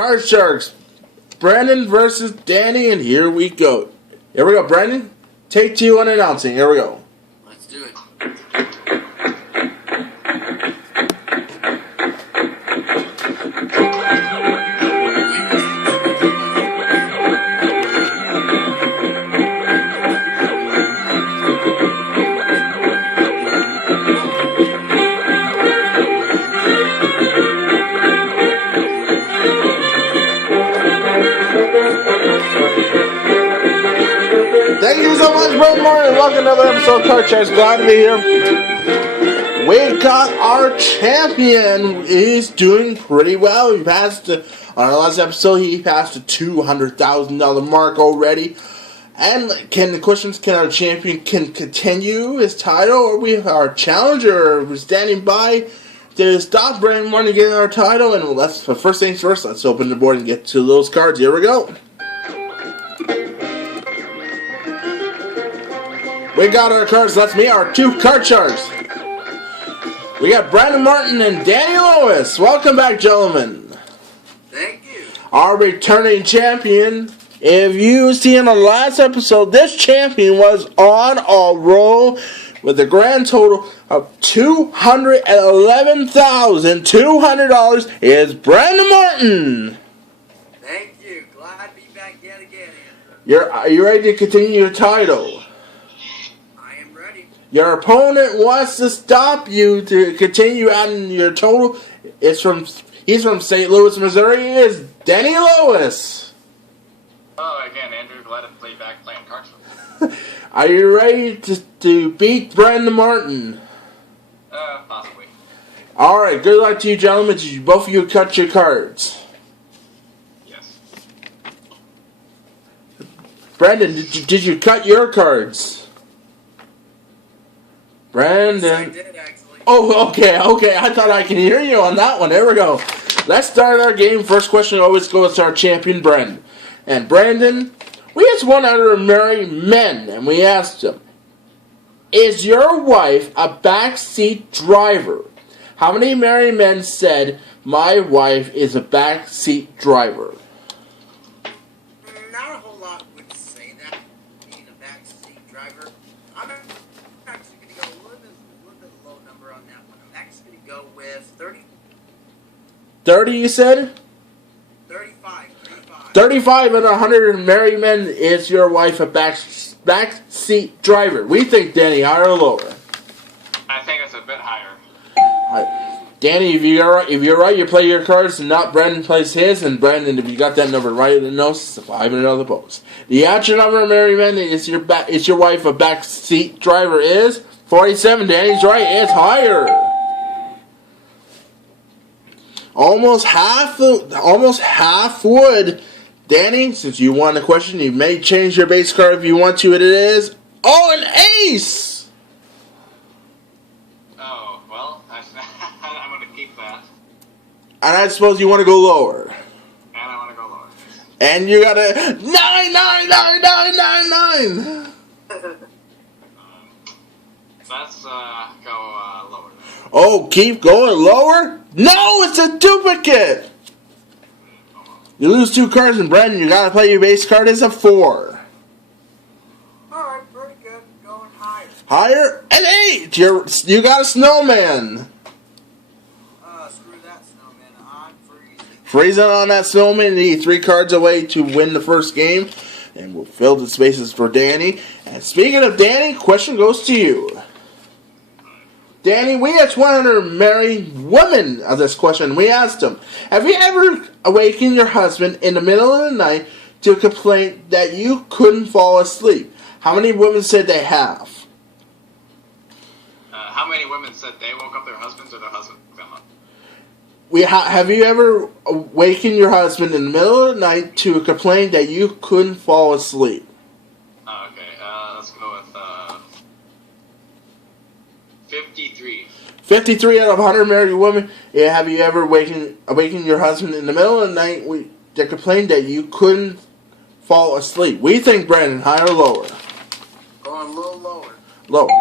Card Sharks, Brandon versus Danny, and here we go. Here we go, Brandon. Take 2 on announcing. Here we go. Let's do it. Thank you so much, Brandon Martin. Welcome to another episode of Card Sharks. Glad to be here. We got our champion. He's doing pretty well. He passed on our last episode. He passed the $200,000 mark already. And the questions: can our champion continue his title, or we have our challenger who's standing by to stop Brandon Martin getting our title? And first things first. Let's open the board and get to those cards. Here we go. We got our cards. Let's meet our 2 card sharks. We got Brandon Martin and Danny Lewis. Welcome back, gentlemen. Thank you. Our returning champion. If you see in the last episode, this champion was on a roll with a grand total of $211,200. Is Brandon Martin. Thank you. Glad to be back yet again, Andrew. Are you ready to continue your title? Your opponent wants to stop you to continue adding your total. He's from St. Louis, Missouri. Is Danny Lewis. Oh, again, Andrew, glad to be back playing cards. Are you ready to beat Brandon Martin? Possibly. All right, good luck to you, gentlemen. Did you, both of you cut your cards? Yes. Brandon, did you cut your cards? Brandon. Yes, I did, actually. Oh, okay. I thought I could hear you on that one. There we go. Let's start our game. First question always goes to our champion, Brandon. And Brandon, we just went under married men, and we asked him, is your wife a backseat driver? How many married men said, my wife is a backseat driver? Not a whole lot would say that, being a backseat driver. I'm actually going to go a little bit low number on that one. I'm actually going to go with 30. 30, you said? 35. 35 out of 100 married men is your wife a backseat driver. We think, Danny, higher or lower? I think it's a bit higher. Danny, if you're right, you play your cards, and not Brandon plays his. And Brandon, if you got that number right in the notes, it's $500 on the post. The actual number of married men is your wife a backseat driver is 47. Danny's right, it's higher. Almost half would. Danny, since you won the question, you may change your base card if you want to. It is an ace. Oh, well, I'm going to keep that. And I suppose you want to go lower. And I want to go lower. And you got a 9. Let's go lower. Oh, keep going lower? No, it's a duplicate. You lose 2 cards, and Brandon, you got to play your base card as a 4. Alright, pretty good. Going higher. Higher? An 8. You got a snowman. Screw that, snowman. I'm freezing. Freezing on that snowman. You need 3 cards away to win the first game. And we'll fill the spaces for Danny. And speaking of Danny, question goes to you. Danny, we asked 100 married women of this question. We asked them, have you ever awakened your husband in the middle of the night to complain that you couldn't fall asleep? How many women said they have? How many women said they woke up their husbands or their husbands woke them up? Have you ever awakened your husband in the middle of the night to complain that you couldn't fall asleep? Okay, let's go with 53. 53 out of 100 married women. Have you ever awakened your husband in the middle of the night to complain that you couldn't fall asleep? We think, Brandon, higher or lower? Going a little lower. Lower.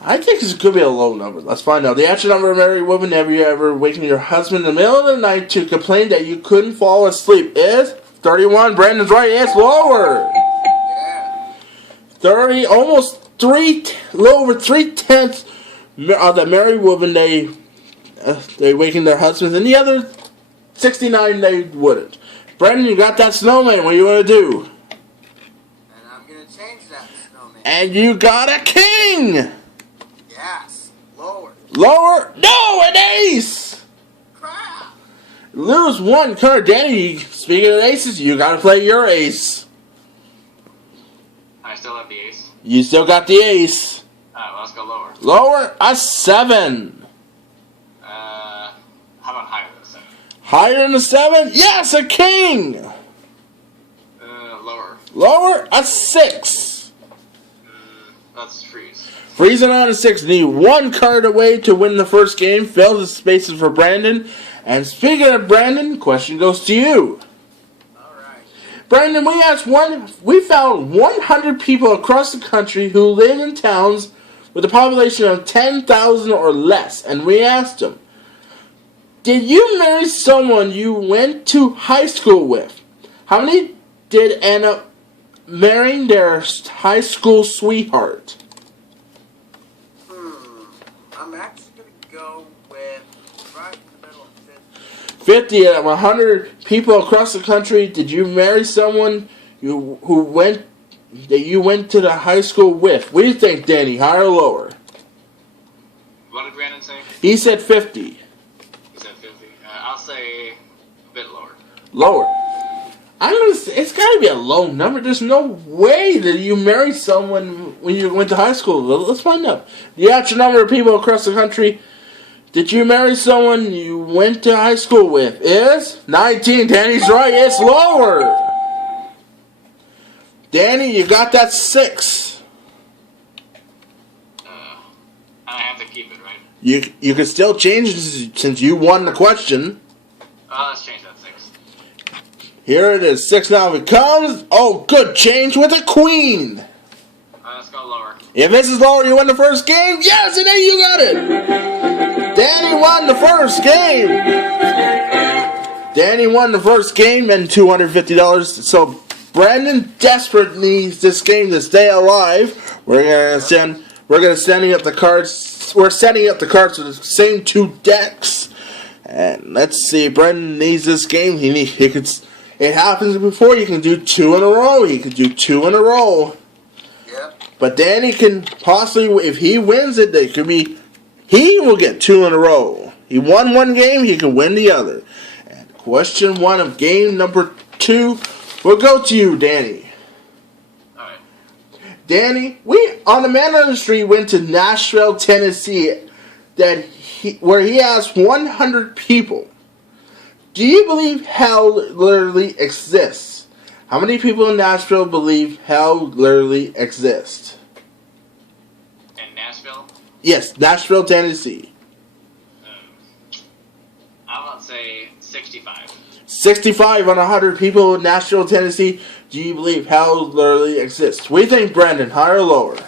I think this could be a low number. Let's find out. The actual number of married women have you ever wakened your husband in the middle of the night to complain that you couldn't fall asleep is 31. Brandon's right. It's lower. Yeah. 30, almost a little over 3/10 of the married women they waken their husbands, and the other 69 they wouldn't. Brandon, you got that snowman. What do you want to do? And I'm going to change that snowman. And you got a king. Yes. Lower. Lower. No, an ace. Crap. Lose one card. Danny, speaking of aces, you got to play your ace. I still have the ace. You still got the ace. Alright, well, let's go lower. Lower, a 7. How about higher than a 7? Higher than a 7? Yes, a king. Lower. Lower, a 6. Let's freeze. Freezing on a 6. Need one card away to win the first game. Fill the spaces for Brandon. And speaking of Brandon, question goes to you. Alright. Brandon, we found 100 people across the country who live in towns with a population of 10,000 or less. And we asked them, did you marry someone you went to high school with? How many did end up marrying their high school sweetheart? I'm actually going to go with right in the middle of 50. 50 out of 100 people across the country. Did you marry someone you went to the high school with? What do you think, Danny? Higher or lower? What did Brandon say? He said 50. He said 50. I'll say a bit lower. Lower. I'm gonna say it's got to be a low number. There's no way that you married someone when you went to high school. Let's find out. The actual number of people across the country. Did you marry someone you went to high school with? Is 19. Danny's right. It's lower. Danny, you got that 6. I have to keep it, right? You can still change it since you won the question. Let's change that 6. Here it is. 6 now becomes. Oh, good change with a queen. Let's go lower. If this is lower, you win the first game. Yes, and then you got it. Danny won the first game. Danny won the first game and $250. So Brandon desperately needs this game to stay alive. We're setting up the cards. We're setting up the cards with the same 2 decks. And let's see. Brandon needs this game. He could. It happens before. You can do 2 in a row. He could do 2 in a row. Yep. But Danny can possibly, if he wins it, he will get 2 in a row. He won one game, he can win the other. And question 1 of game number 2 will go to you, Danny. Alright. Danny, we on the Man on the Street went to Nashville, Tennessee, where he asked 100 people, do you believe hell literally exists? How many people in Nashville believe hell literally exists? In Nashville? Yes, Nashville, Tennessee. I want to say 65. 65 on 100 people in Nashville, Tennessee. Do you believe hell literally exists? What do you think, Brandon? Higher or lower?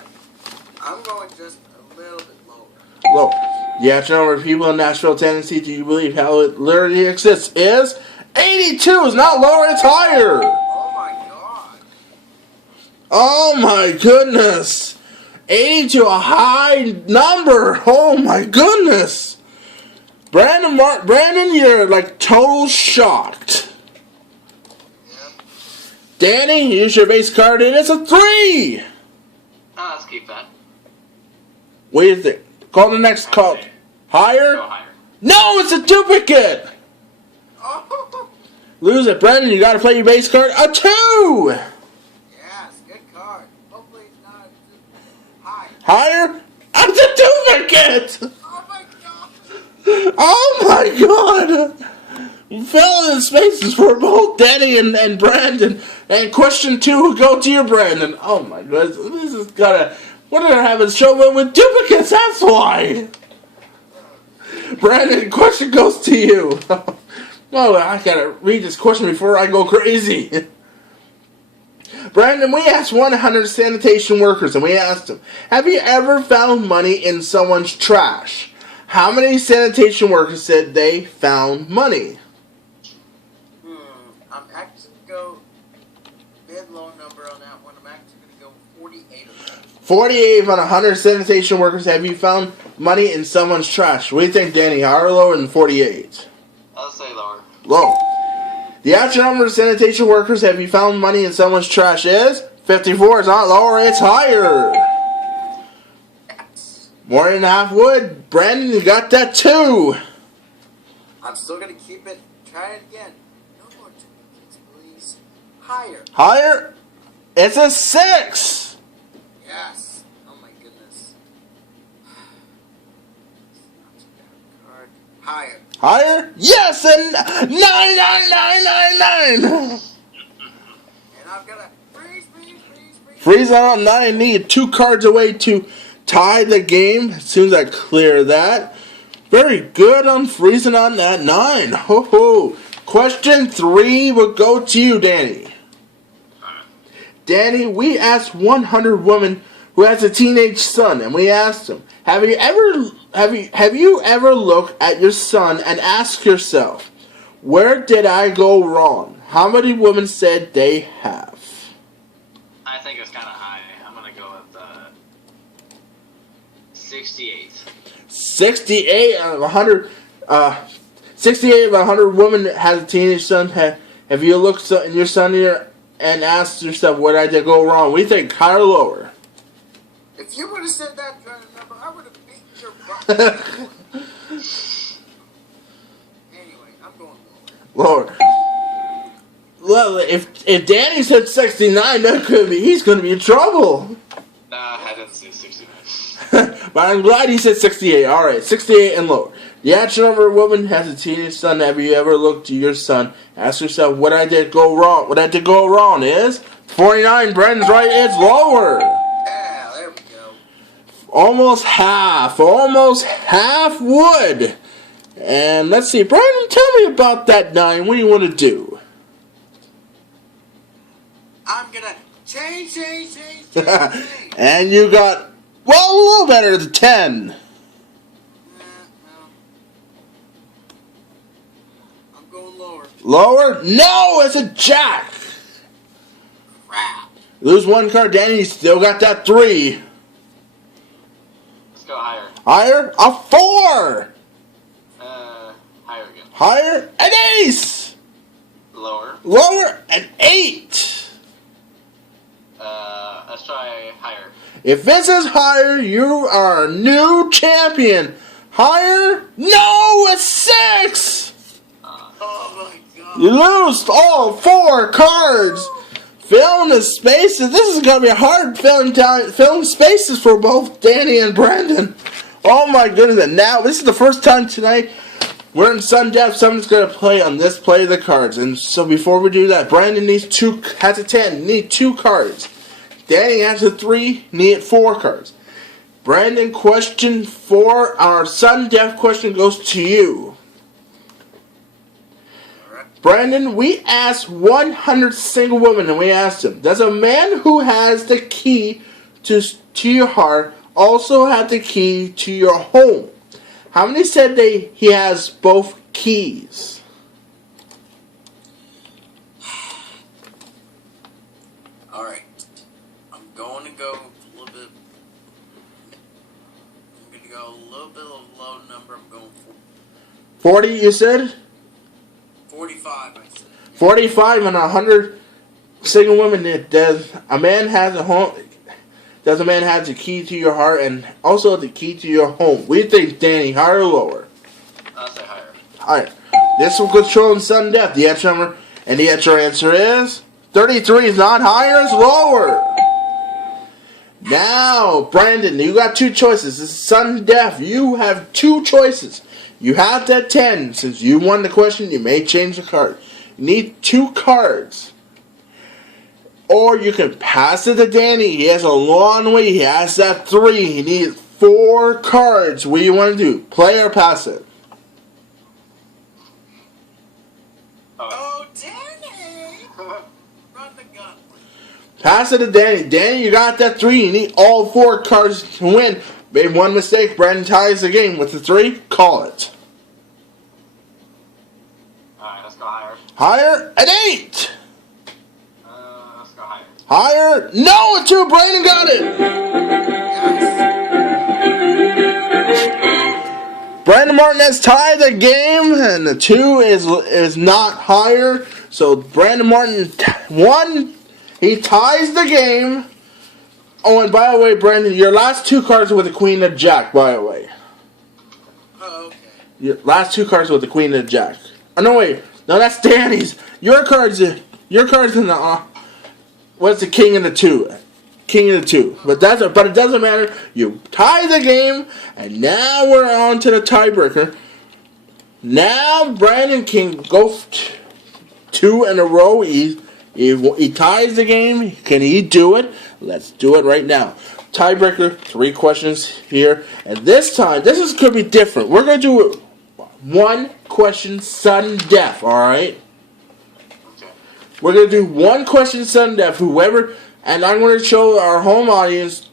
I'm going just a little bit lower. Lower. The actual number of people in Nashville, Tennessee. Do you believe hell literally exists? Is 82. It's not lower. It's higher. Oh my god. Oh my goodness. 82, a high number. Oh my goodness. Brandon, you're like total shocked. Yep. Danny, use your base card and it's a 3. Let's keep that. What do you think? Call the next call. Higher? Go higher. No, it's a duplicate. Oh. Lose it, Brandon. You got to play your base card. A 2. Yes, good card. Hopefully it's not high. Higher? It's a duplicate. Oh my god. Oh my god. You fell in the spaces for both Danny and Brandon. And question 2 will go to you, Brandon. Oh my goodness. This is gotta. What did I have a show with duplicates? That's why. Brandon, question goes to you. Oh, I gotta read this question before I go crazy. Brandon, we asked 100 sanitation workers, and we asked them, have you ever found money in someone's trash? How many sanitation workers said they found money? I'm actually going to go mid-low number on that one. I'm actually going to go 48 of them. 48 on 100 sanitation workers, have you found money in someone's trash? What do you think, Danny? Higher or lower than 48? I'll say lower. Low. The actual number of sanitation workers, have you found money in someone's trash is 54. It's not lower, it's higher. Yes. More than half would. Brandon, you got that too. I'm still going to keep it. Try it again. No more duplicates, please. Higher. Higher? It's a 6. Yes. Oh my goodness. Not too bad card. Higher. Higher? Yes, and 99999. And I've got to freeze. Freeze on 9. Need 2 cards away to tie the game. As soon as I clear that. Very good on freezing on that 9. Ho ho. Question 3 will go to you, Danny. Danny, we asked 100 women who has a teenage son, and we asked them, have you ever looked at your son and asked yourself, where did I go wrong? How many women said they have? I think it's kind of high. I'm going to go with 68. 68 out of 100. 68 of 100 women that has a teenage son. Have you looked in your son here and asked yourself, where did I go wrong? We think higher or lower. If you would have said that during the number, I would have beaten your butt. Anyway, I'm going Lower. Well, if Danny said 69, that could be he's going to be in trouble. Nah, I didn't say 69. But I'm glad he said 68. All right, 68 and lower. The actual number of women has a teenage son. Have you ever looked to your son? Ask yourself, what I did go wrong? What I did go wrong is 49. Brendan's right. It's lower. Yeah, there we go. Almost half would. And let's see, Brandon, tell me about that 9. What do you want to do? I'm going to change. And you got, well, a little better than 10. No. I'm going lower. Lower? No, it's a jack. Crap. Lose 1 card, Danny. You still got that 3. Let's go higher. Higher? A 4. Higher again. Higher? An ace. Lower. Lower? An 8. Let's try higher. If this is higher, you are a new champion. Higher? No, it's 6. Oh my god. You lose all 4 cards. Filling the spaces. This is going to be a hard filling spaces for both Danny and Brandon. Oh my goodness. And now, this is the first time tonight we're in Sun Def. Someone's going to play on this play of the cards. And so before we do that, Brandon has a 10. Need 2 cards. Danny has a 3. Need 4 cards. Brandon, question 4. Our Sun Def question goes to you. Brandon, we asked 100 single women, and we asked them, does a man who has the key to your heart also have the key to your home? How many said he has both keys? Alright. I'm going to go a little bit. I'm going to go a little bit of a low number. I'm going for 40, you said? 45, I said. 45 and 100 single women. Does a man have the key to your heart and also the key to your home? We think, Danny, higher or lower? I'll say higher. Higher. This will control in sudden death. The answer number and the answer is 33 is not higher, it's lower. Now, Brandon, you got 2 choices. This is sudden death. You have 2 choices. You have that 10. Since you won the question, you may change the card. You need 2 cards. Or you can pass it to Danny. He has a long way. He has that 3. He needs 4 cards. What do you want to do? Play or pass it? Oh, Danny! Run the gun. Pass it to Danny. Danny, you got that 3. You need all 4 cards to win. Made one mistake. Brandon ties the game with the 3. Call it. Alright, let's go higher. Higher, an 8. Let's go higher. Higher, no, a 2. Brandon got it. Brandon Martin has tied the game, and the 2 is not higher. So Brandon Martin won. He ties the game. Oh, and by the way, Brandon, your last 2 cards were the Queen of Jack, by the way. Oh, okay. Your last 2 cards were the Queen of Jack. Oh, no, wait. No, that's Danny's. Your cards in the... what's the King of the 2? King of the 2. But it doesn't matter. You tie the game, and now we're on to the tiebreaker. Now Brandon can go 2 in a row. He ties the game. Can he do it? Let's do it right now. Tiebreaker, 3 questions here. And this time, could be different. We're going to do 1 question sudden death, alright? Okay. We're going to do 1 question sudden death. Whoever, and I'm going to show our home audience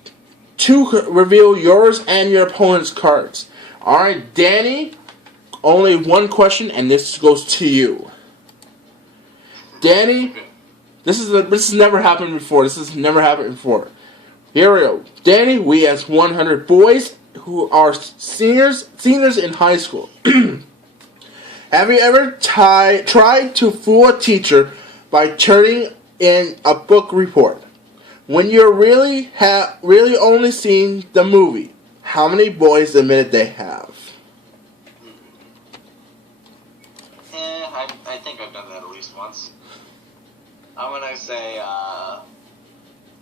to reveal yours and your opponent's cards. Alright, Danny, only 1 question, and this goes to you. Danny, this has never happened before. Here we go. Danny, we have 100 boys who are seniors in high school. Have you ever tried to fool a teacher by turning in a book report? When you're really only seeing the movie, how many boys admitted they have? I think I've done that at least once. I'm gonna say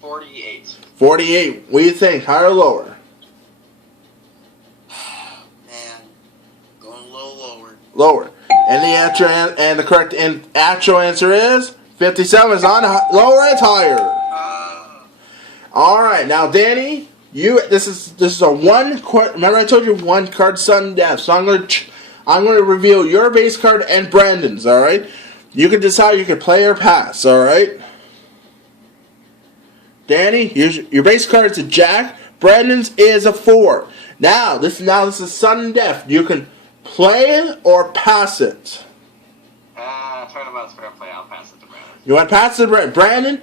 48. 48. What do you think? Higher or lower? Man, going a little lower. Lower. And the correct actual answer is 57 is on lower. It's higher. All right, now Danny, this is a 1. Remember I told you 1 card sudden death. So I'm going to reveal your base card and Brandon's. All right. You can decide. You can play or pass. All right. Danny, your base card is a Jack. Brandon's is a 4. Now this is sudden death. You can play it or pass it. Turnabout's fair play. I'll pass it to Brandon. You want to pass it to Brandon?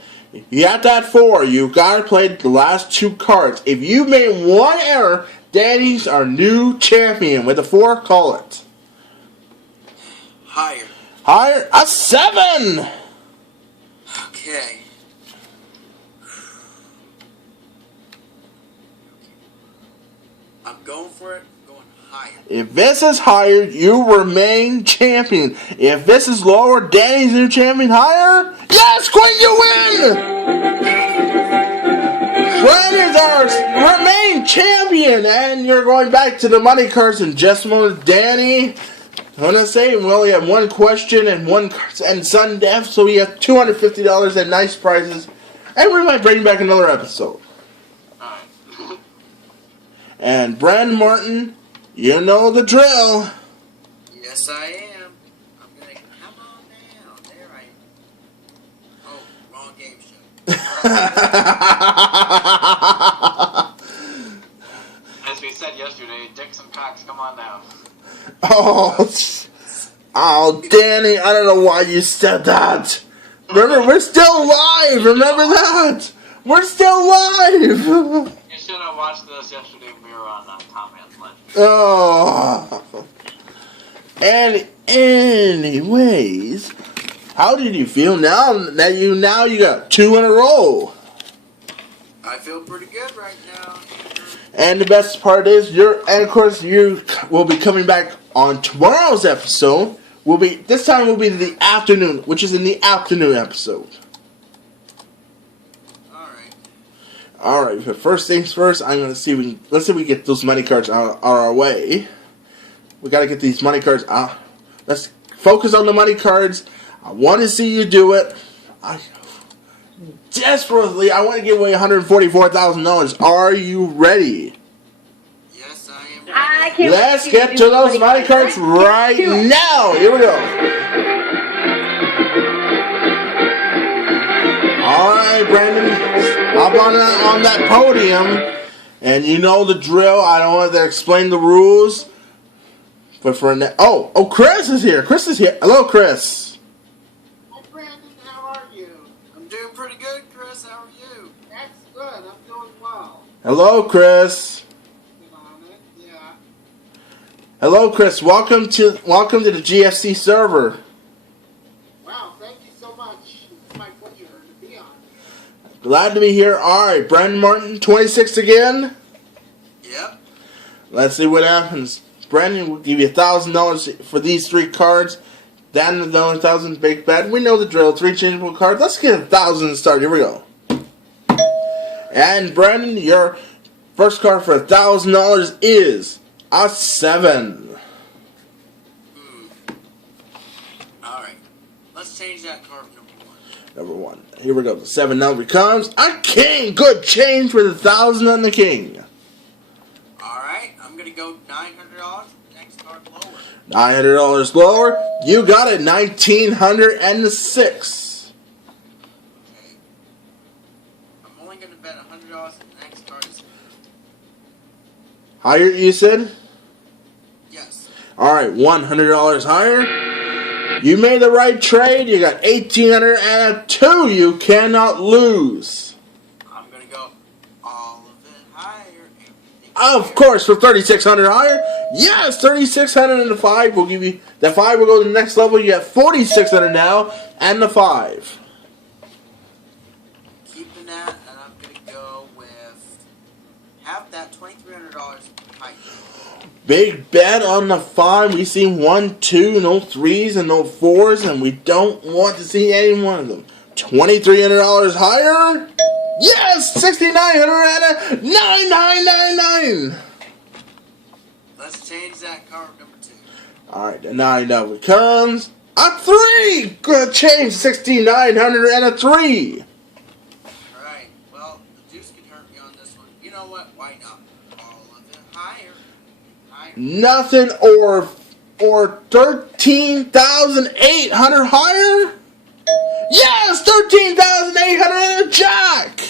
You got that 4. You gotta play the last 2 cards. If you made 1 error, Danny's our new champion. With a 4, call it. Higher. Higher, a 7. Okay. I'm going for it. I'm going higher. If this is higher, you remain champion. If this is lower, Danny's new champion. Higher, yes, Queen, you win. Brandon's our remain champion, and you're going back to the money cards in just a moment. Danny, I'm gonna say we only have 1 question and 1 and sudden death, so we have $250 and nice prizes, and we might bring back another episode. Alright. And Brandon Martin, you know the drill. Yes, I am. I'm gonna come on down. There I am. Oh, wrong game show. As we said yesterday, dicks and cocks, come on down. Oh, Danny, I don't know why you said that. Remember, we're still live. Remember that. We're still live. You should have watched this yesterday when we were on Tom Hanks Legend. Oh. And anyways, how did you feel now that you got 2 in a row? I feel pretty good right now. And the best part is you will be coming back on tomorrow's episode. This time will be the afternoon, which is in the afternoon episode. All right. But first things first, I'm gonna see let's see if we get those money cards on our way. We gotta get these money cards out. Let's focus on the money cards. I want to see you do it. I want to give away $144,000. Are you ready? Yes, I am ready. Let's get to those money cards right now. Here we go. Alright, right, Brandon. Hop on that podium. And you know the drill. I don't want to explain the rules. But for oh, Chris is here. Chris is here. Hello, Chris. Hi, Brandon. How are you? I'm doing pretty good, Chris. How are you? That's good. I'm doing well. Hello, Chris. Get on it. Yeah. Hello, Chris. Welcome to the GFC server. Wow. Thank you so much. It's my pleasure to be on. Glad to be here. All right, Brandon Martin, 26 again. Yep. Let's see what happens. Brandon will give you $1,000 for these 3 cards. Dan another 1,000 big bet. We know the drill. 3 changeable cards. Let's get 1,000 to start. Here we go. And Brandon, your first card for $1,000 is a 7. Alright. Let's change that card number 1. Number 1. Here we go. The 7 now becomes a king. Good change with 1,000 on the king. Alright. I'm going to go $900. Next card lower. $900 lower. You got it. 1,906. Okay. I'm only going to bet $100 and the next card is... Higher, you said? Yes. Alright, $100 higher. You made the right trade. You got 1,800 and a 2. You cannot lose. I'm going to go all of it higher. Of course, for 3,600 higher. Yes, 3,600 and the 5 will give you... That 5 will go to the next level. You got 4,600 now and the 5. Keeping that, and I'm going to go with half that $2,300 higher. Big bet on the 5. We see 1, 2, no 3s and no 4s, and we don't want to see any one of them. $2,300 higher. Yes, 6,900 and a 9,999. Let's change that card number 2. Alright, the 9 now becomes a 3. Good change, 6,900 and a 3. Alright, well, the deuce could hurt me on this one. You know what? Why not? All of it higher. Higher. Nothing or 13,800 higher? Yes, 13,800 and a jack.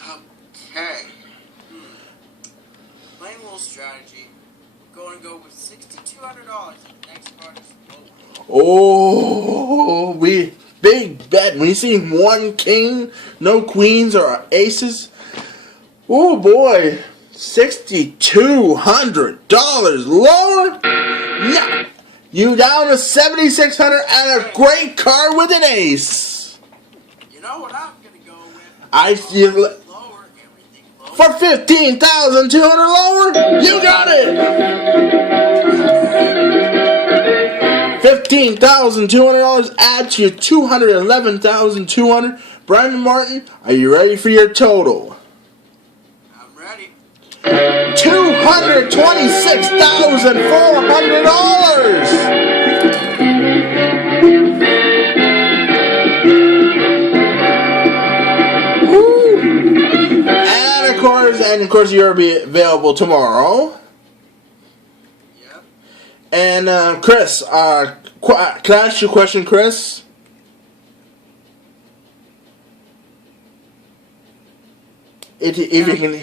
Okay. Playing a little strategy. We're going to go with $6,200 and the next card is lower. Oh, big bet. When you see 1 king, no queens or aces. Oh boy, $6,200 lower. No, you down to 7,600 and a great card with an ace. You know what I'm going to go with? I see. Lower, everything lower. For 15,200 lower, you got it. 15,200 add to your 211,200. Brandon Martin, are you ready for your total? I'm ready. $226,400. Woo! And of course, you'll be available tomorrow. Yep. And Chris, can I ask you a question, Chris? If you can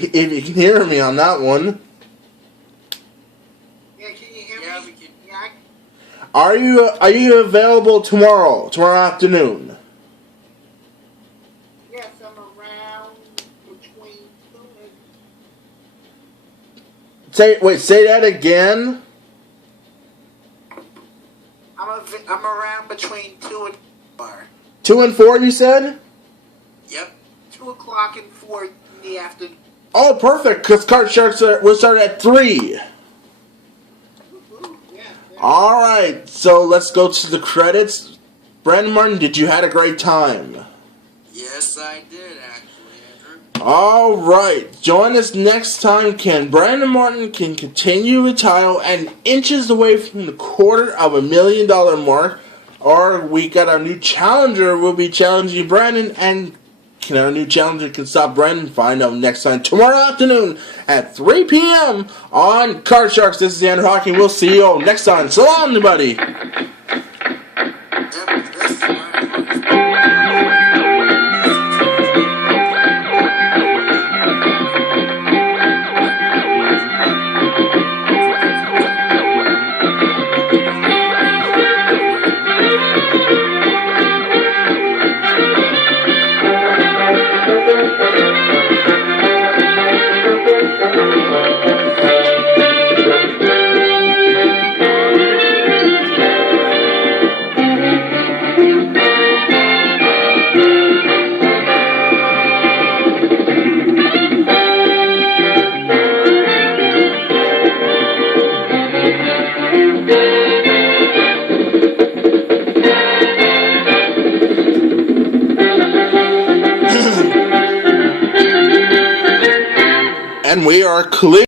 hear me on that one, Yeah, can you hear Yeah, me? we can. Yeah, are you available tomorrow afternoon? yes, I'm around between 2 and... Say that again. I'm around between 2 and 4. 2 and 4, you said? Yep. 2 o'clock and 4 in the afternoon. Oh, perfect. Because Card Sharks will start at 3. Woohoo, yeah. All right. So let's go to the credits. Brandon Martin, did you had a great time? Yes, I did, actually, Andrew. All right. Join us next time. Brandon Martin can continue the title and inches away from the $250,000 mark, or we got our new challenger. We'll be challenging Brandon, and our new challenger can stop Brandon. Find out next time tomorrow afternoon at 3 p.m. on Card Sharks. This is Andrew Hawking. We'll see you all next time. So long, everybody. Yep, this is And we are clear.